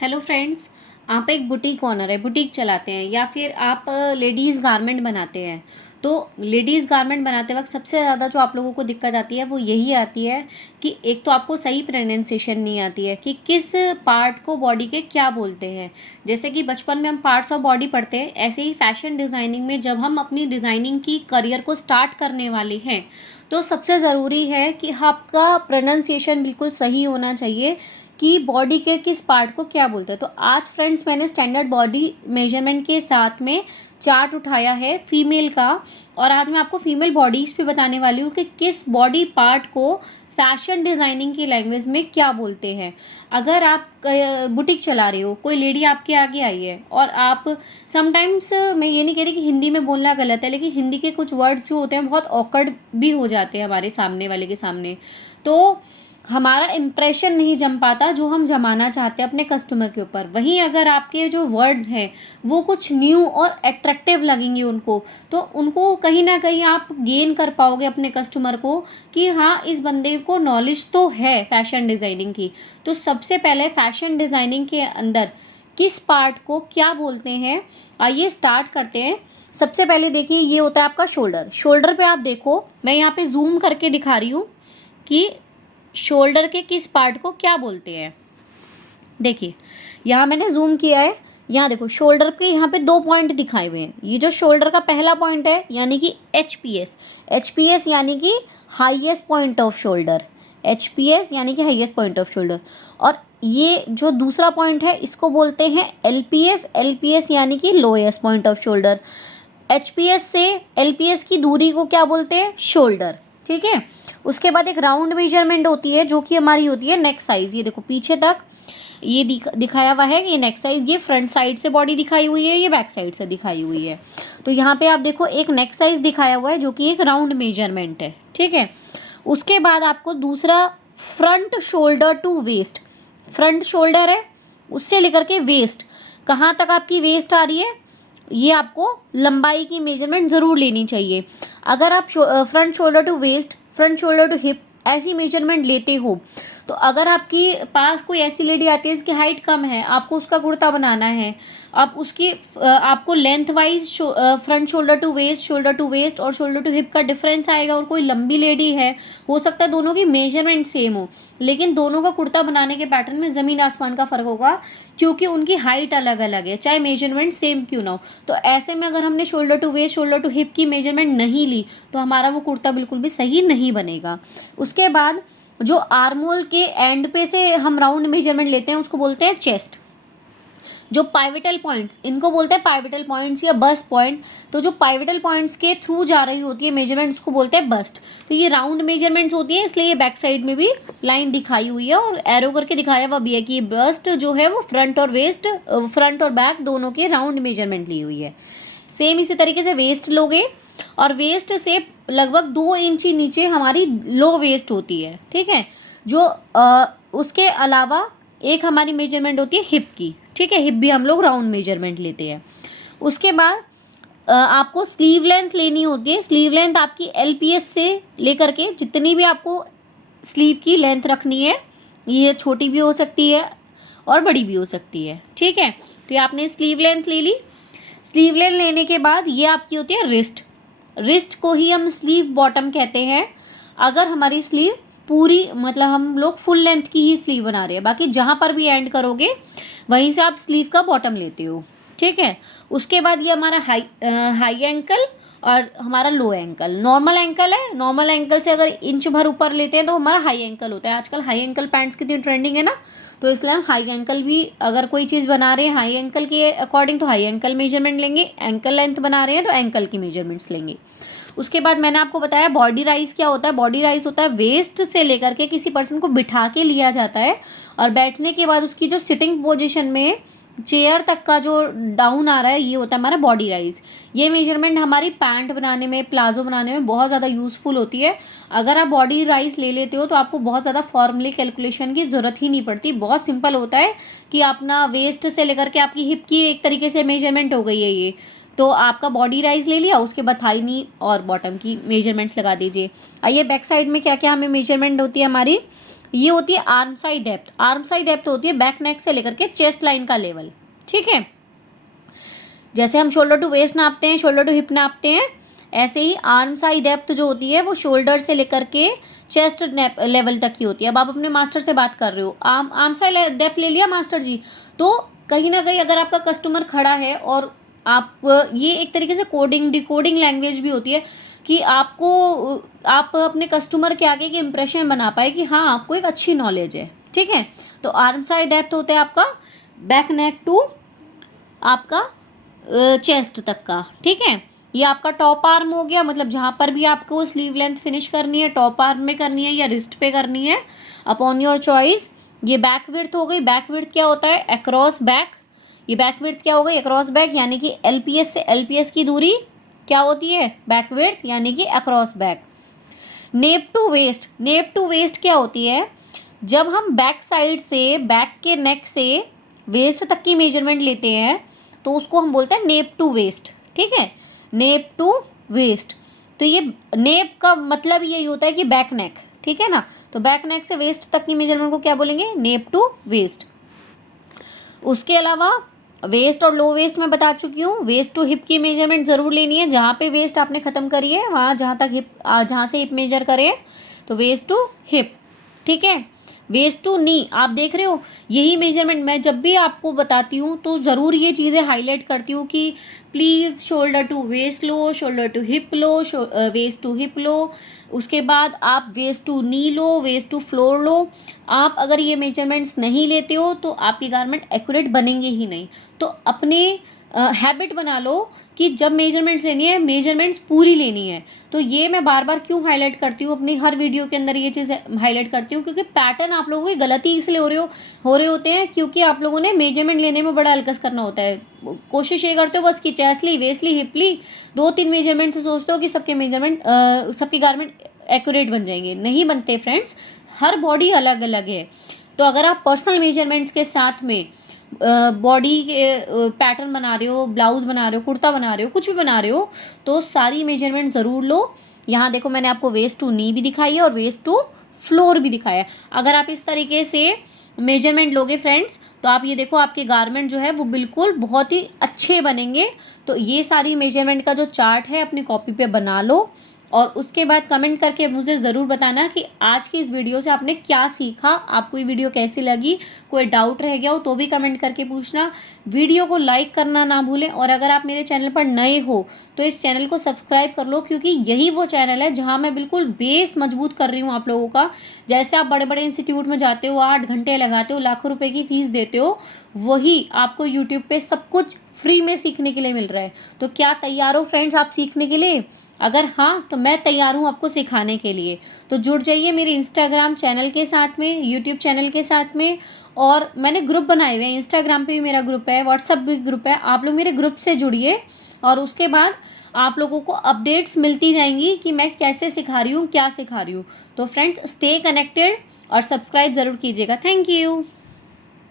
Hello friends. आप एक boutique owner है, बुटीक चलाते हैं या फिर आप लेडीज़ गारमेंट बनाते हैं। तो लेडीज़ गारमेंट बनाते वक्त सबसे ज़्यादा जो आप लोगों को दिक्कत आती है वो यही आती है कि एक तो आपको सही प्रोनाउंसिएशन नहीं आती है कि किस पार्ट को बॉडी के क्या बोलते हैं। जैसे कि बचपन में हम पार्ट्स ऑफ बॉडी पढ़ते हैं, ऐसे ही फैशन डिज़ाइनिंग में जब हम अपनी डिज़ाइनिंग की करियर को स्टार्ट करने वाले हैं तो सबसे ज़रूरी है कि आपका प्रोनाउंसिएशन बिल्कुल सही होना चाहिए कि बॉडी के किस पार्ट को क्या बोलते हैं। तो आज फ्रेंड्स मैंने स्टैंडर्ड बॉडी मेजरमेंट के साथ में चार्ट उठाया है फीमेल का, और आज मैं आपको फीमेल बॉडीज़ पे बताने वाली हूँ कि किस बॉडी पार्ट को फैशन डिज़ाइनिंग की लैंग्वेज में क्या बोलते हैं। अगर आप बुटीक चला रहे हो, कोई लेडी आपके आगे आई है और आप समटाइम्स, मैं ये नहीं कह रही कि हिंदी में बोलना गलत है, लेकिन हिंदी के कुछ वर्ड्स जो होते हैं बहुत ऑकवर्ड भी हो जाते हैं हमारे सामने वाले के सामने, तो हमारा इम्प्रेशन नहीं जम पाता जो हम जमाना चाहते हैं अपने कस्टमर के ऊपर। वहीं अगर आपके जो वर्ड्स हैं वो कुछ न्यू और अट्रैक्टिव लगेंगे उनको, तो उनको कहीं ना कहीं आप गेन कर पाओगे अपने कस्टमर को कि हाँ, इस बंदे को नॉलेज तो है फैशन डिज़ाइनिंग की। तो सबसे पहले फैशन डिज़ाइनिंग के अंदर किस पार्ट को क्या बोलते हैं, आइए स्टार्ट करते हैं। सबसे पहले देखिए, ये होता है आपका शोल्डर। शोल्डर पे आप देखो, मैं यहाँ पे जूम करके दिखा रही हूँ कि शोल्डर के किस पार्ट को क्या बोलते हैं। देखिए यहाँ मैंने जूम किया है, यहाँ देखो शोल्डर के यहाँ पे 2 पॉइंट दिखाए हुए हैं। ये जो शोल्डर का पहला पॉइंट है यानी कि एच पी एस यानी कि highest point off shoulder, H P S यानी कि हाईएस्ट पॉइंट ऑफ शोल्डर। और ये जो दूसरा पॉइंट है इसको बोलते हैं एल पी एस यानी कि lowest point off shoulder. H P S से एल पी एस की दूरी को क्या बोलते हैं, शोल्डर। ठीक है, उसके बाद एक राउंड मेजरमेंट होती है जो कि हमारी होती है नेक साइज। ये देखो पीछे तक ये दिखाया हुआ है, ये नेक साइज, ये फ्रंट साइड से बॉडी दिखाई हुई है, ये बैक साइड से दिखाई हुई है। तो यहाँ पे आप देखो एक नेक साइज दिखाया हुआ है जो कि एक राउंड मेजरमेंट है। ठीक है, उसके बाद आपको दूसरा front shoulder to waist, front shoulder है उससे लेकर के वेस्ट, कहाँ तक आपकी वेस्ट आ रही है, ये आपको लंबाई की मेजरमेंट ज़रूर लेनी चाहिए। अगर आप front shoulder to waist, front shoulder to hip ऐसी मेजरमेंट लेते हो, तो अगर आपकी पास कोई ऐसी लेडी आती है जिसकी हाइट कम है, आपको उसका कुर्ता बनाना है, आप उसकी आपको length wise front shoulder to waist और शोल्डर टू हिप का डिफरेंस आएगा, और कोई लंबी लेडी है, हो सकता है दोनों की मेजरमेंट सेम हो लेकिन दोनों का कुर्ता बनाने के पैटर्न में ज़मीन आसमान का फ़र्क होगा क्योंकि उनकी हाइट अलग अलग है, चाहे मेजरमेंट सेम क्यों ना हो। तो ऐसे में अगर हमने shoulder to waist, shoulder to hip की मेजरमेंट नहीं ली तो हमारा वो कुर्ता बिल्कुल भी सही नहीं बनेगा। उसके बाद जो आर्मोल के एंड पे से हम राउंड मेजरमेंट लेते हैं उसको बोलते हैं चेस्ट। जो पाइवेटल पॉइंट्स, इनको बोलते हैं पाइवेटल पॉइंट्स या बस्ट पॉइंट। तो जो पाइवेटल पॉइंट्स के थ्रू जा रही होती है मेजरमेंट उसको बोलते हैं बस्ट। तो ये राउंड मेजरमेंट्स होती है, इसलिए ये बैक साइड में भी लाइन दिखाई हुई है और एरो करके दिखाया हुआ भी है कि बस्ट जो है वो फ्रंट और बैक दोनों के राउंड मेजरमेंट ली हुई है। सेम इसी तरीके से वेस्ट लोगे, और वेस्ट से लगभग 2 इंच ही नीचे हमारी लो वेस्ट होती है। ठीक है, जो उसके अलावा एक हमारी मेजरमेंट होती है हिप की। ठीक है, हिप भी हम लोग राउंड मेजरमेंट लेते हैं। उसके बाद आपको स्लीव लेंथ लेनी होती है। स्लीव लेंथ आपकी एल पी एस से लेकर के जितनी भी आपको स्लीव की लेंथ रखनी है, ये छोटी भी हो सकती है और बड़ी भी हो सकती है। ठीक है, तो ये आपने स्लीव लेंथ ले ली। स्लीव लेंथ लेने के बाद ये आपकी होती है रिस्ट। रिस्ट को ही हम स्लीव बॉटम कहते हैं। अगर हमारी स्लीव पूरी, मतलब हम लोग फुल लेंथ की ही स्लीव बना रहे हैं, बाकी जहाँ पर भी एंड करोगे वहीं से आप स्लीव का बॉटम लेते हो। ठीक है, उसके बाद ये हमारा हाई एंकल और हमारा लो एंकल। नॉर्मल एंकल है, नॉर्मल एंकल से अगर इंच भर ऊपर लेते हैं तो हमारा हाई एंकल होता है। आजकल हाई एंकल पैंट्स कितनी ट्रेंडिंग है ना, तो इसलिए हम हाई एंकल भी, अगर कोई चीज़ बना रहे हैं हाई एंकल के अकॉर्डिंग तो हाई एंकल मेजरमेंट लेंगे, एंकल लेंथ बना रहे हैं तो एंकल की मेजरमेंट्स लेंगे। उसके बाद मैंने आपको बताया बॉडी राइज क्या होता है। बॉडी राइज होता है वेस्ट से लेकर के किसी पर्सन को बिठा के लिया जाता है, और बैठने के बाद उसकी जो सिटिंग पोजीशन में चेयर तक का जो डाउन आ रहा है ये होता है हमारा बॉडी राइज। ये मेजरमेंट हमारी पैंट बनाने में, प्लाजो बनाने में बहुत ज़्यादा यूज़फुल होती है। अगर आप बॉडी राइज ले लेते हो तो आपको बहुत ज़्यादा फॉर्मली कैलकुलेशन की ज़रूरत ही नहीं पड़ती। बहुत सिंपल होता है कि अपना वेस्ट से लेकर के आपकी हिप की एक तरीके से मेजरमेंट हो गई है ये। तो आपका बॉडी राइज ले लिया, उसके बाद थाई नी और बॉटम की मेजरमेंट्स लगा दीजिए। आइए बैक साइड में क्या क्या हमें मेजरमेंट होती है हमारी। ये होती है arm side depth. Arm side depth होती है बैक नेक से लेकर के चेस्ट लाइन का लेवल, ठीक है। जैसे हम शोल्डर टू वेस्ट नापते हैं, शोल्डर टू हिप नापते हैं, ऐसे ही आर्म साइड डेप्थ जो होती है वो शोल्डर से लेकर के चेस्ट लेवल तक की होती है। अब आप अपने मास्टर से बात कर रहे हो, आर्म साइड डेप्थ ले लिया मास्टर जी, तो कहीं ना कहीं अगर आपका कस्टमर खड़ा है और आप, ये एक तरीके से कोडिंग डिकोडिंग लैंग्वेज भी होती है कि आप अपने कस्टमर के आगे की इंप्रेशन बना पाए कि हाँ आपको एक अच्छी नॉलेज है, ठीक है। तो आर्म साइड डेप्थ होता है आपका बैक नेक टू आपका चेस्ट तक का, ठीक है। ये आपका टॉप आर्म हो गया, मतलब जहाँ पर भी आपको स्लीव लेंथ फिनिश करनी है, टॉप आर्म में करनी है या रिस्ट पे करनी है, अपॉन योर चॉइस। ये बैक विड्थ हो गई। बैक विड्थ क्या होता है? Across back. ये बैक विड्थ क्या हो गई? अक्रॉस बैक, यानी कि एलपीएस से एलपीएस की दूरी क्या होती है? बैक विड्थ, यानी कि across back. Nape to waist. Nape to waist क्या होती है? जब हम बैक साइड से, बैक के नेक से वेस्ट तक की मेजरमेंट लेते हैं तो उसको हम बोलते हैं नेप टू वेस्ट, ठीक है। नेप टू वेस्ट, तो ये नेप का मतलब यही होता है कि बैक नेक, ठीक है ना। तो बैक नेक से वेस्ट तक की मेजरमेंट को क्या बोलेंगे? Nape to waist. उसके अलावा वेस्ट और लो वेस्ट मैं बता चुकी हूँ। वेस्ट टू हिप की मेजरमेंट ज़रूर लेनी है। जहाँ पे वेस्ट आपने ख़त्म करी है वहाँ जहाँ तक हिप, जहाँ से हिप मेजर करें तो वेस्ट टू हिप, ठीक है। वेस्ट टू नी, आप देख रहे हो, यही मेजरमेंट मैं जब भी आपको बताती हूँ तो ज़रूर ये चीज़ें हाईलाइट करती हूँ कि please shoulder to waist low, shoulder to hip low, waist to hip low, उसके बाद आप waist to knee low, waist to floor low. आप अगर ये मेजरमेंट्स नहीं लेते हो तो आपकी गारमेंट एक्यूरेट बनेंगे ही नहीं। तो अपने हैबिट बना लो कि जब मेजरमेंट्स लेनी है, मेजरमेंट्स पूरी लेनी है। तो ये मैं बार बार क्यों हाईलाइट करती हूँ अपनी हर वीडियो के अंदर, ये चीज़ हाईलाइट करती हूँ क्योंकि पैटर्न आप लोगों की गलती इसलिए हो रहे होते हैं क्योंकि आप लोगों ने मेजरमेंट लेने में बड़ा हल्कस करना होता है। कोशिश ये करते हो बस कि चेस्ट ली, वेस्ट ली, हिप ली, 2-3 मेजरमेंट से सोचते हो कि सबके मेजरमेंट, सबकी गारमेंट एक्यूरेट बन जाएंगे। नहीं बनते फ्रेंड्स, हर बॉडी अलग अलग है। तो अगर आप पर्सनल मेजरमेंट्स के साथ में बॉडी के पैटर्न बना रहे हो, ब्लाउज बना रहे हो, कुर्ता बना रहे हो, कुछ भी बना रहे हो, तो सारी मेजरमेंट ज़रूर लो। यहाँ देखो मैंने आपको वेस्ट टू नी भी दिखाई है और वेस्ट टू फ्लोर भी दिखाया है। अगर आप इस तरीके से मेजरमेंट लोगे फ्रेंड्स तो आप ये देखो आपके गारमेंट जो है वो बिल्कुल बहुत ही अच्छे बनेंगे। तो ये सारी मेजरमेंट का जो चार्ट है अपनी कॉपी पे बना लो और उसके बाद कमेंट करके मुझे ज़रूर बताना कि आज की इस वीडियो से आपने क्या सीखा, आपको ये वीडियो कैसी लगी। कोई डाउट रह गया हो तो भी कमेंट करके पूछना। वीडियो को लाइक करना ना भूलें और अगर आप मेरे चैनल पर नए हो तो इस चैनल को सब्सक्राइब कर लो क्योंकि यही वो चैनल है जहाँ मैं बिल्कुल बेस मजबूत कर रही हूँ आप लोगों का। जैसे आप बड़े बड़े इंस्टीट्यूट में जाते हो, 8 घंटे लगाते हो, लाखों रुपये की फ़ीस देते हो, वही आपको यूट्यूब पे सब कुछ फ्री में सीखने के लिए मिल रहा है। तो क्या तैयार हो फ्रेंड्स आप सीखने के लिए? अगर हाँ तो मैं तैयार हूँ आपको सिखाने के लिए। तो जुड़ जाइए मेरे इंस्टाग्राम चैनल के साथ में, यूट्यूब चैनल के साथ में, और मैंने ग्रुप बनाए हुए हैं। इंस्टाग्राम पे भी मेरा ग्रुप है, व्हाट्सअप भी ग्रुप है। आप लोग मेरे ग्रुप से जुड़िए और उसके बाद आप लोगों को अपडेट्स मिलती जाएंगी कि मैं कैसे सिखा रही हूँ, क्या सिखा रही हूँ। तो फ्रेंड्स स्टे कनेक्टेड और सब्सक्राइब ज़रूर कीजिएगा। Thank you.